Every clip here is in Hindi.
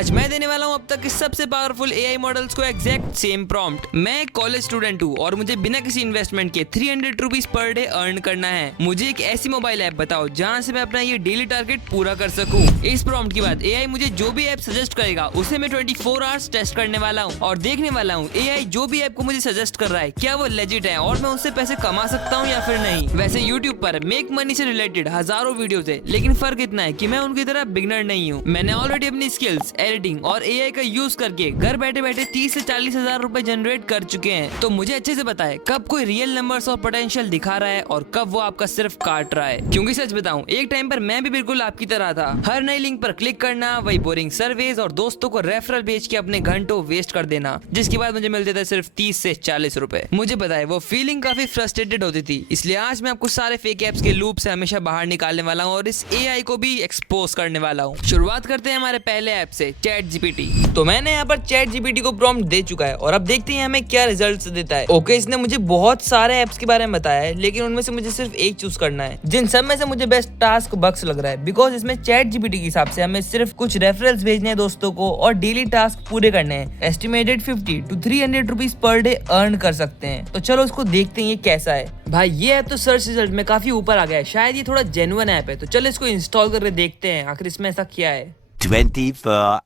आज मैं देने वाला हूँ अब तक के सबसे पावरफुल एआई मॉडल्स को एग्जैक्ट सेम प्रॉम्प्ट। मैं एक कॉलेज स्टूडेंट हूँ और मुझे बिना किसी इन्वेस्टमेंट के 300 रुपीज पर डे अर्न करना है। मुझे एक ऐसी मोबाइल ऐप बताओ जहाँ से मैं अपना ये डेली टारगेट पूरा कर सकूँ। इस प्रॉम्प्ट के बाद एआई मुझे जो भी ऐप सजेस्ट करेगा उसे मैं 24 आवर्स टेस्ट करने वाला हूँ और देखने वाला हूँ एआई जो भी ऐप को मुझे सजेस्ट कर रहा है क्या वो लेजिट है और मैं उससे पैसे कमा सकता हूँ या फिर नहीं। वैसे यूट्यूब पर मेक मनी से रिलेटेड हजारों वीडियोस है, लेकिन फर्क इतना है कि मैं उनकी तरह बिगनर नहीं हूँ। मैंने ऑलरेडी अपनी स्किल्स एडिटिंग और एआई का यूज करके घर बैठे बैठे 30 से 40 हजार रुपए जनरेट कर चुके हैं। तो मुझे अच्छे से पता है कब कोई रियल नंबर्स और पोटेंशियल दिखा रहा है और कब वो आपका सिर्फ काट रहा है। क्योंकि सच बताऊं एक टाइम पर मैं भी बिल्कुल आपकी तरह था। हर नई लिंक पर क्लिक करना, वही बोरिंग सर्वेज और दोस्तों को रेफरल भेज के अपने घंटों वेस्ट कर देना, जिसके बाद मुझे मिलते थे सिर्फ 30 से 40 रुपए। मुझे पता है वो फीलिंग काफी फ्रस्ट्रेटेड होती थी, इसलिए आज मैं आपको सारे फेक एप्स के लूप से हमेशा बाहर निकालने वाला हूँ और इस एआई को भी एक्सपोज करने वाला हूँ। शुरुआत करते हैं हमारे पहले ऐप से, चैट जीपीटी। तो मैंने यहाँ पर चैट जीपीटी को प्रॉम्प्ट दे चुका है और अब देखते हैं हमें क्या रिजल्ट्स देता है। ओके, इसने मुझे बहुत सारे ऐप्स के बारे में बताया है, लेकिन उनमें से मुझे सिर्फ एक चूज करना है, जिन सब में से मुझे बेस्ट टास्क बक्स लग रहा है। बिकॉज इसमें चैट जीपीटी के हिसाब से हमें सिर्फ कुछ रेफरल्स भेजने हैं दोस्तों को और डेली टास्क पूरे करने हैं। Estimated 50 to 300 rupees per day earn कर सकते हैं। तो चलो उसको देखते हैं ये कैसा है। भाई ये ऐप तो सर्च रिजल्ट में काफी ऊपर आ गया है, शायद ये थोड़ा जेन्युइन ऐप है। तो चलो इसको इंस्टॉल करके देखते हैं आखिर इसमें ऐसा क्या है। 24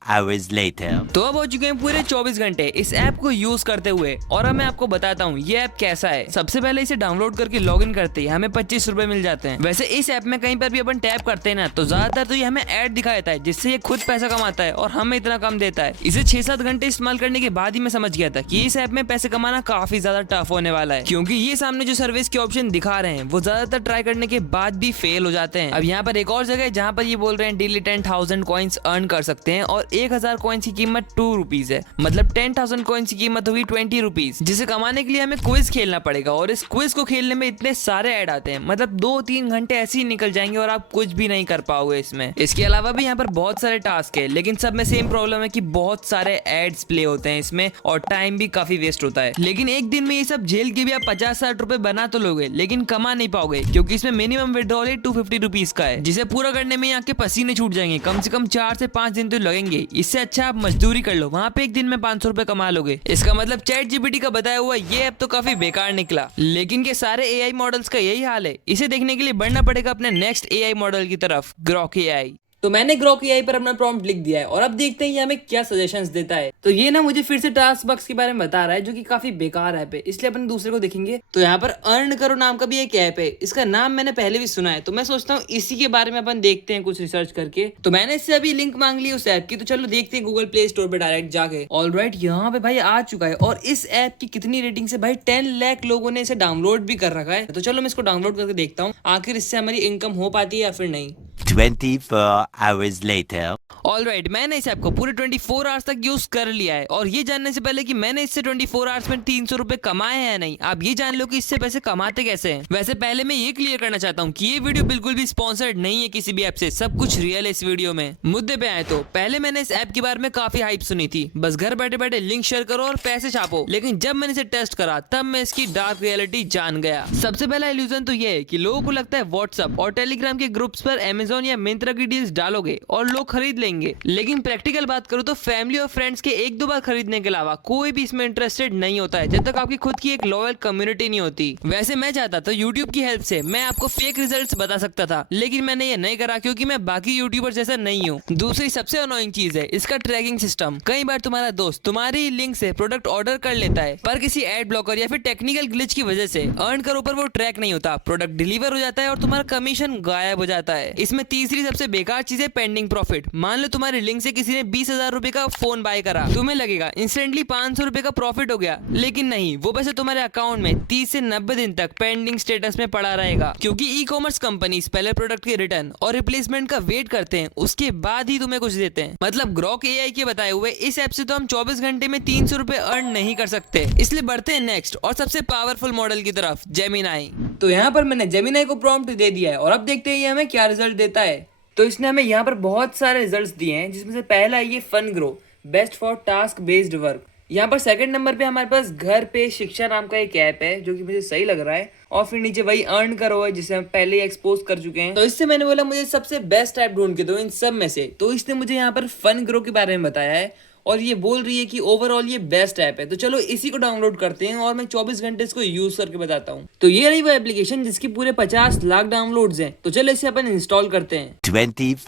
hours later. तो अब हो चुके हैं पूरे 24 घंटे इस ऐप को यूज करते हुए और अब मैं आपको बताता हूँ ये ऐप कैसा है। सबसे पहले इसे डाउनलोड करके लॉगिन करते ही हमें 25 रुपए मिल जाते हैं। वैसे इस ऐप में कहीं पर भी अपन टैप करते हैं ना तो ज्यादातर तो ये हमें ऐड दिखा देता है, जिससे ये खुद पैसा कमाता है और हमें इतना कम देता है। इसे 6-7 घंटे इस्तेमाल करने के बाद ही मैं समझ गया था कि इस ऐप में पैसे कमाना काफी ज्यादा टफ होने वाला है, क्योंकि ये सामने जो सर्विस के ऑप्शन दिखा रहे हैं वो ज्यादातर ट्राई करने के बाद भी फेल हो जाते हैं। अब यहाँ पर एक और जगह है जहाँ पर ये बोल रहे हैं डेली 10,000 कॉइन्स अर्न कर सकते हैं और 1000 कॉइन्स की कीमत 2 रुपीज है। मतलब 10,000 कॉइन्स की कीमत होगी 20 रुपीज, जिसे कमाने के लिए हमें क्विज खेलना पड़ेगा और इस क्विज को खेलने में इतने सारे ऐड आते हैं, मतलब 2-3 घंटे ऐसे ही निकल जाएंगे और आप कुछ भी नहीं कर पाओगे इसमें। इसके अलावा भी यहाँ पर बहुत सारे टास्क है, लेकिन सब में सेम प्रॉब्लम है कि बहुत सारे एड्स प्ले होते हैं इसमें और टाइम भी काफी वेस्ट होता है। लेकिन एक दिन में ये सब झेल के भी आप 50-60 रुपए बना तो लोगे, लेकिन कमा नहीं पाओगे, क्योंकि इसमें मिनिमम विड्रॉल 250 रुपीज का है, जिसे पूरा करने में यहाँ के पसीने छूट जाएंगे। कम से कम 4 से 5 दिन तो लगेंगे। इससे अच्छा आप मजदूरी कर लो, वहाँ पे एक दिन में 500 रुपए कमा लोगे। इसका मतलब चैट जीपीटी का बताया हुआ ये ऐप तो काफी बेकार निकला। लेकिन के सारे एआई मॉडल्स का यही हाल है। इसे देखने के लिए बढ़ना पड़ेगा अपने नेक्स्ट एआई मॉडल की तरफ, ग्रॉक एआई। तो मैंने ग्रॉक एआई पर अपना प्रॉम्प्ट लिख दिया है और अब देखते हैं ये हमें क्या सजेशंस देता है। तो ये ना मुझे फिर से टास्क बक्स के बारे में बता रहा है, जो कि काफी बेकार ऐप है, इसलिए अपन दूसरे को देखेंगे। तो यहाँ पर अर्न करो नाम का भी एक ऐप है, इसका नाम मैंने पहले भी सुना है, तो मैं सोचता हूँ इसी के बारे में अपन देखते हैं कुछ रिसर्च करके। तो मैंने इससे अभी लिंक मांग ली उस ऐप की, तो चलो देखते हैं गूगल प्ले स्टोर पर डायरेक्ट जाके। ऑलराइट, यहाँ पे भाई आ चुका है और इस ऐप की कितनी रेटिंग से भाई 10 लाख लोगों ने इसे डाउनलोड भी कर रखा है। तो चलो मैं इसको डाउनलोड करके देखता हूँ आखिर इससे हमारी इनकम हो पाती है या फिर नहीं। 24 hours later. ऑलराइट, मैंने इस ऐप को पूरे 24 आवर्स तक यूज कर लिया है और ये जानने से पहले कि मैंने इससे 24 आवर्स में 300 रुपए कमाए हैं या नहीं, आप ये जान लो कि इससे पैसे कमाते कैसे हैं। वैसे पहले मैं ये क्लियर करना चाहता हूँ कि ये वीडियो बिल्कुल भी स्पॉन्सर्ड नहीं है किसी भी ऐप से, सब कुछ रियल है इस वीडियो में। मुद्दे पे आए तो पहले मैंने इस ऐप के बारे में काफी हाइप सुनी थी, बस घर बैठे बैठे लिंक शेयर करो और पैसे छापो। लेकिन जब मैंने इसे टेस्ट करा तब मैं इसकी डार्क रियलिटी जान गया। सबसे पहला इल्यूजन तो ये है कि लोगों को लगता है व्हाट्सएप और टेलीग्राम के ग्रुप्स पर अमेजोन या मिंत्रा की डील्स डालोगे और लोग खरीद लेंगे। लेकिन प्रैक्टिकल बात करूं तो फैमिली और फ्रेंड्स के 1-2 बार खरीदने के अलावा कोई भी इसमें इंटरेस्टेड नहीं होता है, जब तक आपकी खुद की एक लॉयल कम्युनिटी नहीं होती। वैसे मैं चाहता तो यूट्यूब की हेल्प से मैं आपको फेक रिजल्ट्स बता सकता था, लेकिन मैंने ये नहीं करा क्योंकि मैं बाकी यूट्यूबर जैसा नहीं हूँ। दूसरी सबसे अनोइंग चीज है इसका ट्रैकिंग सिस्टम। कई बार तुम्हारा दोस्त तुम्हारी लिंक से प्रोडक्ट ऑर्डर कर लेता है, पर किसी एड ब्लॉकर या फिर टेक्निकल ग्लिच की वजह से अर्न करो पर वो ट्रैक नहीं होता, प्रोडक्ट डिलीवर हो जाता है और तुम्हारा कमीशन गायब हो जाता है। इसमें तीसरी सबसे बेकार चीज है पेंडिंग प्रॉफिट। मान लो तुम्हारी लिंक से किसी ने 20,000 रुपए का फोन बाय करा, तुम्हें लगेगा इंस्टेंटली 500 रुपए का प्रॉफिट हो गया, लेकिन नहीं, वो पैसे तुम्हारे अकाउंट में 30 से 90 दिन तक पेंडिंग स्टेटस में पड़ा रहेगा, क्योंकि ई कॉमर्स कंपनीज पहले प्रोडक्ट के रिटर्न और रिप्लेसमेंट का वेट करते हैं, उसके बाद ही तुम्हें कुछ देते हैं। मतलब ग्रॉक एआई के बताए हुए इस ऐप से तो हम 24 घंटे में 300 रुपए अर्न नहीं कर सकते। इसलिए बढ़ते हैं नेक्स्ट और सबसे पावरफुल मॉडल की तरफ, जेमिनाई। तो यहाँ पर मैंने जेमिनाई को प्रॉम्प्ट दे दिया है और अब देखते हैं ये हमें क्या रिजल्ट देता है। तो इसने हमें यहाँ पर बहुत सारे रिजल्ट्स दिए हैं, जिसमें से पहला है ये fun grow, best for task based work. यहाँ पर सेकंड नंबर पे हमारे पास घर पे शिक्षा नाम का एक ऐप है जो कि मुझे सही लग रहा है। और फिर नीचे वही अर्न करो है जिसे हम पहले ही एक्सपोज कर चुके हैं। तो इससे मैंने बोला मुझे सबसे बेस्ट ऐप ढूंढ के दो इन सब में से। तो इसने मुझे यहाँ पर फन ग्रो के बारे में बताया है और ये बोल रही है कि ओवरऑल ये बेस्ट ऐप है। तो चलो इसी को डाउनलोड करते हैं और मैं 24 घंटे इसको यूज करके बताता हूँ। तो ये रही वो एप्लीकेशन जिसकी पूरे 50 लाख डाउनलोड्स हैं। तो चलो इसे अपन इंस्टॉल करते हैं। 24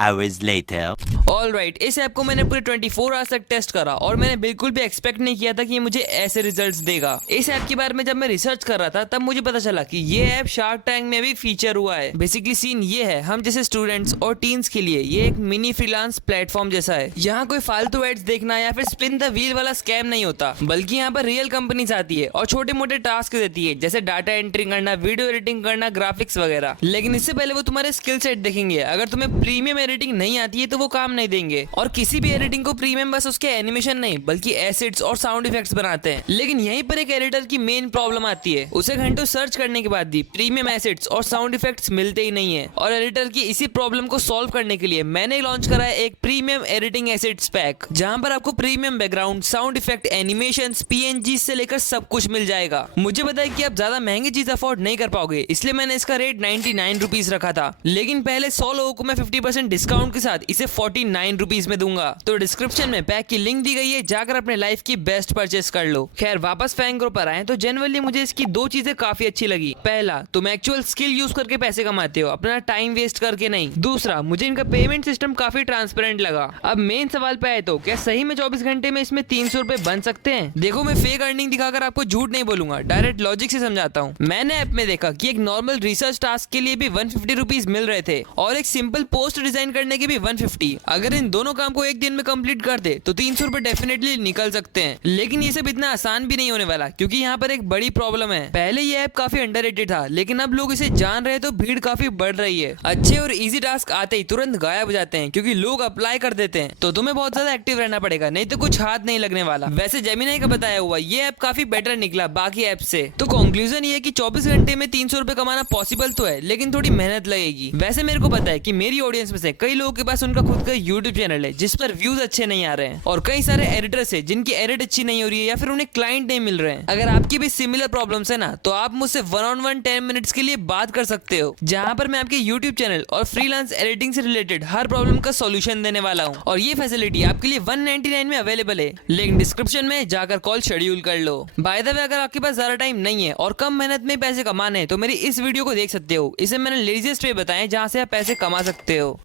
hours later. ऑलराइट, इस ऐप को मैंने पूरे 24 आवर्स तक टेस्ट करा और मैंने बिल्कुल भी एक्सपेक्ट नहीं किया था कि ये मुझे ऐसे रिजल्ट्स देगा। इस ऐप के बारे में जब मैं रिसर्च कर रहा था तब मुझे पता चला कि ये ऐप शार्क टैंक में भी फीचर हुआ है। बेसिकली सीन ये है, हम जैसे स्टूडेंट्स और टीन्स के लिए ये एक मिनी फ्रीलांस प्लेटफॉर्म जैसा है। यहाँ कोई फालतू एड्स देखना या फिर स्पिन द व्हील वाला स्कैम नहीं होता, बल्कि यहाँ पर रियल कंपनीज आती है और छोटे मोटे टास्क देती है जैसे डाटा एंट्री करना, वीडियो एडिटिंग करना, ग्राफिक्स वगैरह। लेकिन इससे पहले वो तुम्हारे स्किल सेट देखेंगे। अगर तुम्हें प्रीमियम एडिटिंग नहीं आती है तो वो काम नहीं देंगे। और किसी भी एडिटिंग को प्रीमियम बस उसके एनिमेशन नहीं बल्कि एसिड्स और साउंड इफेक्ट्स बनाते हैं। लेकिन यहीं पर एक एडिटर की मेन प्रॉब्लम आती है, उसे घंटों सर्च करने के बाद भी प्रीमियम एसिड्स और साउंड इफेक्ट्स मिलते ही नहीं है। और एडिटर की इसी प्रॉब्लम को सॉल्व करने के लिए मैंने लॉन्च करा है एक प्रीमियम एडिटिंग एसिड्स पैक, जहां पर आपको premium background, sound effect, animations, PNG से लेकर सब कुछ मिल जाएगा। मुझे पता है कि आप ज्यादा महंगी चीज अफोर्ड नहीं कर पाओगे, इसलिए मैंने इसका रेट 99 रुपीज रखा था। लेकिन पहले 100 लोगों को मैं 50% डिस्काउंट के साथ इसे 49 रुपीज में दूंगा। तो डिस्क्रिप्शन में पैक की लिंक दी गई है, जाकर अपने लाइफ की बेस्ट परचेस कर लो। खैर वापस फैंग्रो पर आए तो जनरली मुझे इसकी दो चीजें काफी अच्छी लगी। पहला, तुम एक्चुअल स्किल यूज करके पैसे कमाते हो, अपना टाइम वेस्ट करके नहीं। दूसरा, मुझे इनका पेमेंट सिस्टम काफी ट्रांसपेरेंट लगा। अब मेन सवाल पे आए तो क्या सही में 24 घंटे में इसमें 300 रुपए बन सकते हैं? देखो, मैं फेक अर्निंग दिखाकर आपको झूठ नहीं बोलूंगा, डायरेक्ट लॉजिक से समझाता हूँ। मैंने ऐप में देखा कि एक नॉर्मल रिसर्च टास्क के लिए भी 150 रुपीज मिल रहे थे और एक सिंपल पोस्ट डिजाइन करने के भी 150। अगर इन दोनों काम को एक दिन में कंप्लीट कर दे तो 300 रुपए डेफिनेटली निकल सकते हैं। लेकिन ये सब इतना आसान भी नहीं होने वाला, क्योंकि यहाँ पर एक बड़ी प्रॉब्लम है। पहले ये ऐप काफी अंडररेटेड था, लेकिन अब लोग इसे जान रहे हैं तो भीड़ काफी बढ़ रही है। अच्छे और इजी टास्क आते ही तुरंत गायब हो जाते हैं क्योंकि लोग अप्लाई कर देते हैं। तो तुम्हें बहुत ज्यादा एक्टिव रहना पड़ेगा, नहीं तो कुछ हाथ नहीं लगने वाला। वैसे जेमिनाई का बताया हुआ ये ऐप काफी बेटर निकला बाकी ऐप से। तो कंक्लूजन ये है कि 24 घंटे में 300 रुपए कमाना पॉसिबल तो है, लेकिन थोड़ी मेहनत लगेगी। वैसे मेरे को पता है कि मेरी ऑडियंस में से कई लोगों के पास उनका खुद का यूट्यूब चैनल है जिस पर व्यूज अच्छे नहीं आ रहे हैं, और कई सारे एडिटर्स है जिनकी एडिट अच्छी नहीं हो रही है या फिर उन्हें क्लाइंट नहीं मिल रहे हैं। अगर आपकी भी सिमिलर प्रॉब्लम्स है ना, तो आप मुझसे 1-on-1 10 मिनट्स के लिए बात कर सकते हो, जहां पर मैं आपके यूट्यूब चैनल और फ्रीलांस एडिटिंग से रिलेटेड हर प्रॉब्लम का सॉल्यूशन देने वाला हूं। और ये फैसिलिटी आपके लिए 199 में अवेलेबल है, लिंक डिस्क्रिप्शन में जाकर कॉल शेड्यूल कर लो। बाय द वे, अगर आपके पास ज्यादा टाइम नहीं है और कम मेहनत में पैसे कमाने हैं तो मेरी इस वीडियो को देख सकते हो। इसे मैंने लेजिएस्ट वे बताया जहां से आप पैसे कमा सकते हो।